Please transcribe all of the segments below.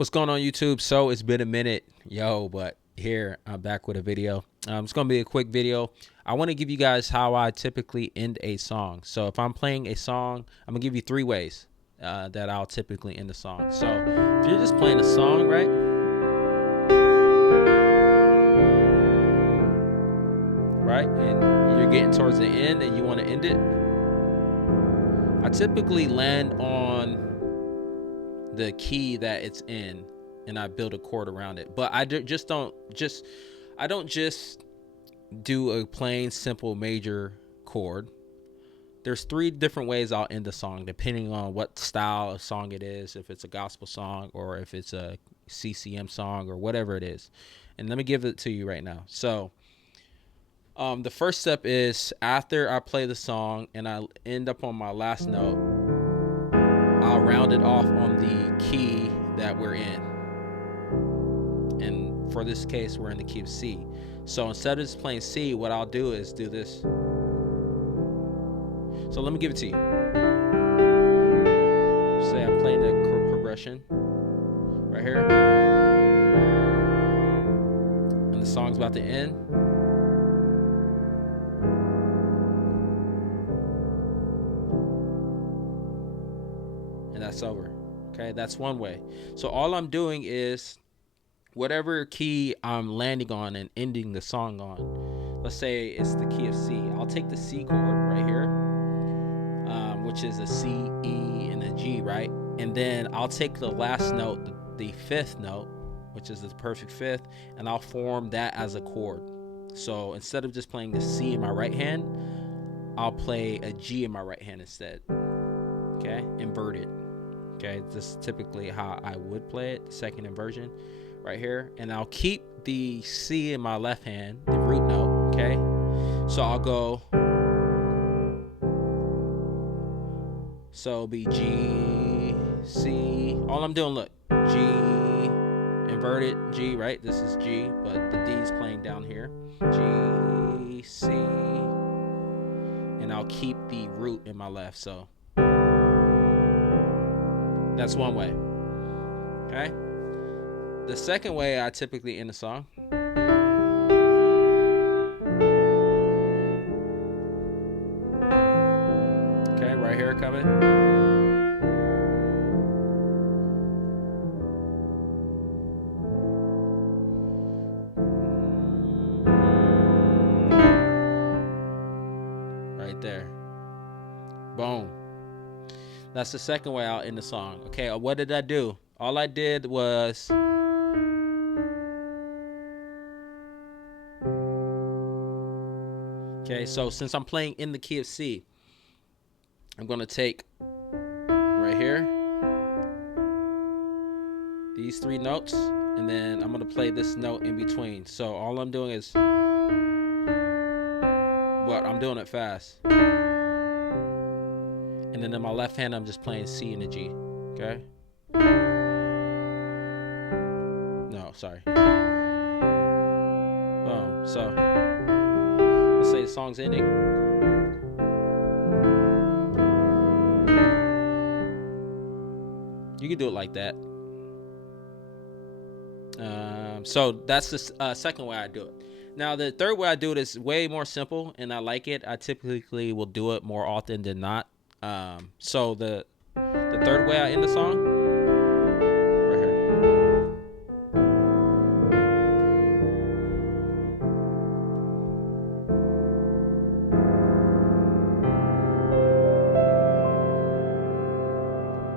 What's going on, YouTube? So it's been a minute, but here I'm back with a video. It's going to be a quick video. I want to give you guys how I typically end a song. So if I'm playing a song, I'm going to give you 3 ways that I'll typically end the song. So if you're just playing a song, right? Right? And you're getting towards the end and you want to end it. I typically land on the key that it's in and I build a chord around it, but I don't just do a plain simple major chord. There's 3 different ways I'll end the song depending on what style of song it is, if it's a gospel song or if it's a CCM song or whatever it is. And let me give it to you right now. So the first step is after I play the song and I end up on my last note, I'll round it off on the key that we're in. And for this case, we're in the key of C. So instead of just playing C, what I'll do is do this. So let me give it to you. Say I'm playing the chord progression right here. And the song's about to end. And that's over. Okay, that's one way. So all I'm doing is whatever key I'm landing on and ending the song on. Let's say it's the key of C. I'll take the C chord right here, which is a C, E, and a G, right? And then I'll take the last note, the 5th note, which is the perfect 5th, and I'll form that as a chord. So instead of just playing the C in my right hand, I'll play a G in my right hand instead. Okay, inverted. Okay, this is typically how I would play it, the second inversion right here. And I'll keep the C in my left hand, the root note, okay? So I'll go, so it'll be G, C. All I'm doing, look, G, inverted, G, right? This is G, but the D is playing down here. G, C, and I'll keep the root in my left, so that's one way, okay? The second way I typically end a song. Okay, right here coming. Right there. Boom. That's the second way I'll end the song. Okay, what did I do? All I did was okay, so since I'm playing in the key of C, I'm going to take right here these 3 notes, and then I'm going to play this note in between. So all I'm doing is, I'm doing it fast. And then in my left hand, I'm just playing C and a G. Okay? No, sorry. Boom. So let's say the song's ending. You can do it like that. So that's the second way I do it. Now, the third way I do it is way more simple, and I like it. I typically will do it more often than not. So the third way I end the song, right here.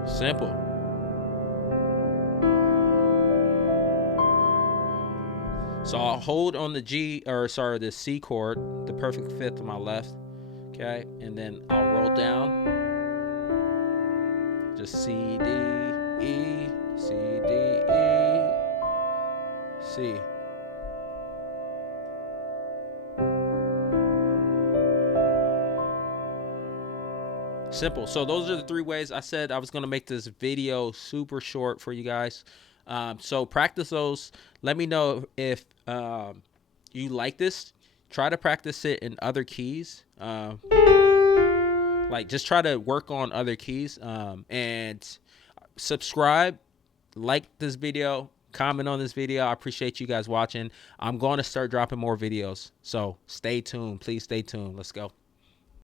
Simple. So I'll hold on the the C chord, the perfect 5th on my left, okay, and then I'll roll down, just C, D, E, C, D, E, C. Simple. So those are the 3 ways. I said I was going to make this video super short for you guys. So practice those. Let me know if you like this. Try to practice it in other keys. Like just try to work on other keys. And subscribe like this video, comment on this video. I appreciate you guys watching. I'm going to start dropping more videos, so stay tuned. Please stay tuned. Let's go.